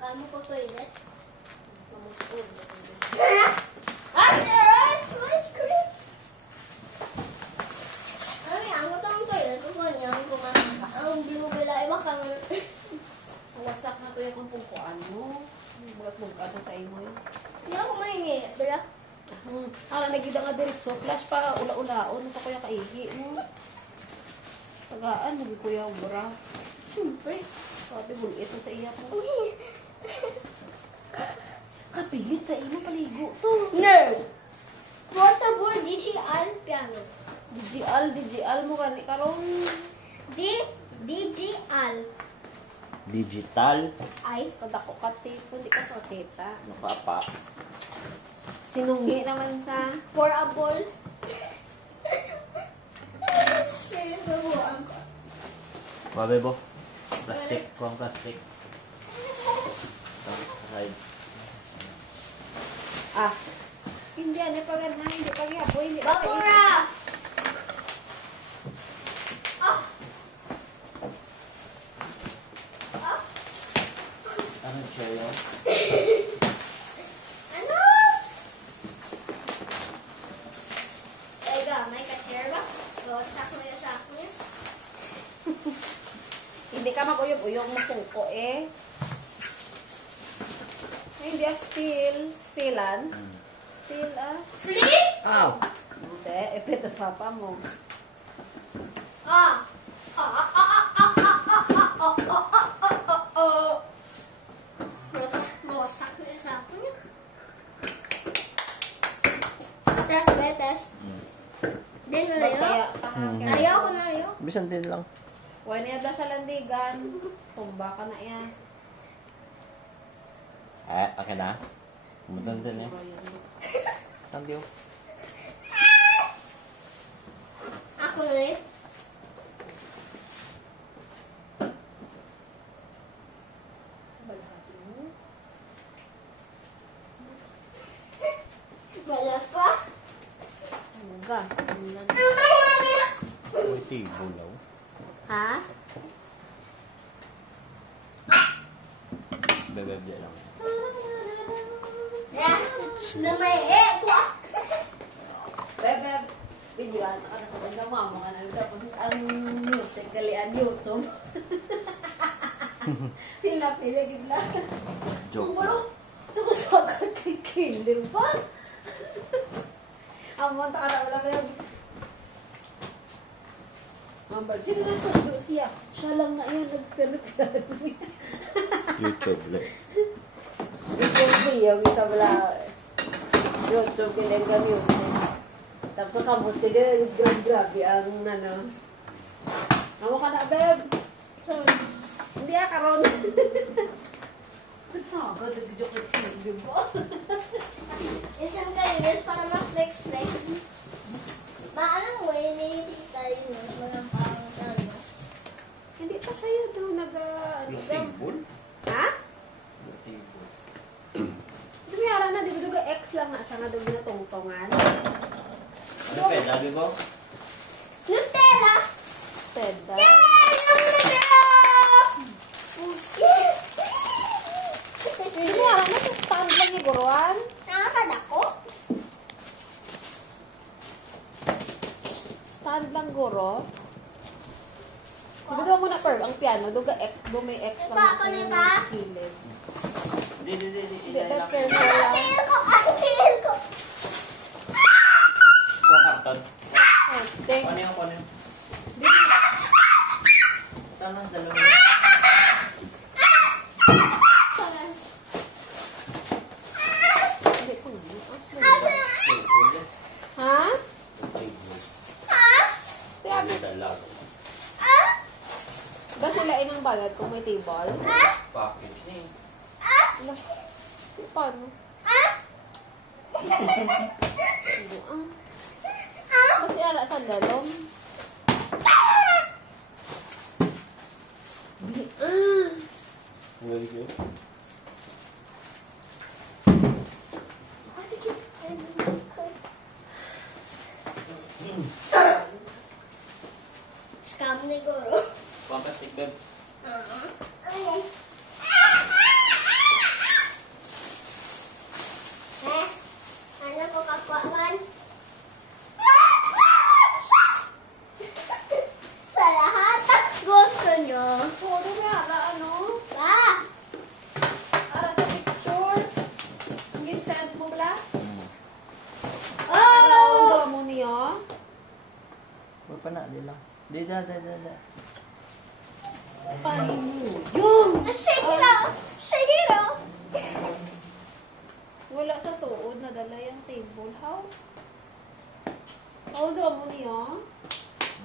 Kamu ko toilet. Wasak na to yung pungkuan mo. Bugat-bugat na sa imo yun. Hindi ako mahingi. Bala? Ara, nagida nga diretso. Flash pa, ula-ulaon. Ito kuya kaihi mo. Tagaan, naging kuya ubra. Siyempre. Sabi mo, ito sa iya ko. Kapilit sa imo paligo to. No! Portable DJI piano. DJI mo gani karon. DJI. Digital. Ay, kadako ka tipo, hindi ka sa teta. Nakapa. Sinunggi naman sa Portable. Mabebo. Plastic. Kuang plastic. Side. ah. Hindi ano pa ganhan, hindi pa gihaboy, hindi pa. Bakura! Ano siya yun? Ano? Ega, may ka-chair ba? O, sakmo niya. Hindi ka mag-uyog-uyog mo pungko eh. Ay, hindi steel. Steelan. Steel Free? Ow! Hindi, epeta sa papa mo. Mawasak niya sa akin niya. Test, be, test. Din na rin. Kaya, kahangin. Ayaw ko na rin. Bisan din lang. Huwag niya bla sa landigan. Tumba ka na yan. Akin na. Umutan din niya. Tandiyo. Ako na rin. Balas pa? Gas. Uy, tibulaw. Ha? Bebe lang. Yeah. Namay ko. Bebe, videoan ka na sa banda mama ka na. Tapos ang music, kalian YouTube. Pila-pila, gibla. Joke. Ulo, sagot-sagot kay Kilim pa. Amon, taka na wala kayo. Mambal, sino na ito? Siya. Siya lang na yun, nagpiripirado niya. YouTube le. YouTube video, kita wala. YouTube, pinagka music. Tapos sa kamot, grabe ang ano. Amo ka na, babe. Hindi karon. Saga, nag-video kay Kilim pa. Isang kainis para ma-flex-flex. Maalang way ni tayo news, mga pang-talo. Hindi pa siya yun doon Tibul? Ha? Tibul. Dumiyara na, di ba duga X lang nga siya nga doon ginatungtungan. Ano pa, sabi ko? Nutella! Teda. Yay! Ang Nutella! Yes! Dumiyara na sa stand lang ni Guruan. Nakakadako? Stand lang guro. Di ba doon mo na curve ang piano? Duga X, doon may X lang Iba ako sa na ba? kilid. Hindi. Hindi, but careful lang. Ang tiil ko! Kuha karton. Oh, thank Ano yung? Di- Tama, dalawa. Hindi ko na. Tibul. Ha? Tibul. Sabi, Dalag. ba sila inang balad kung may table? Package niya. Ala, paano? Kasi ala sa lalong. Very good. Scam ni Guru. Fantastic, babe. Ay. Wakwan. Sa lahat at gusto nyo. Puro nga, na ano? Ba? Ara sa picture. Sige, send mo bla. Oh! Ano mo niya? Wala pa na, di lang. Di, da. Pahin mo. Yung! Shihiro! Shihiro! Wala sa tuod, nadala yung table. How? How mo niya?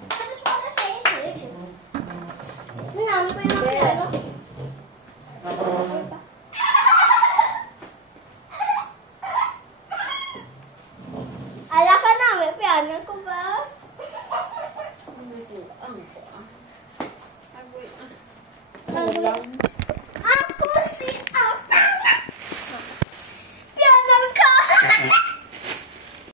I just want to say English. Nami ko yung piano. Ala ka namin, piano ko ba? Ano ito? Ang ko ah. Ay, wait ah. Ang Kulang.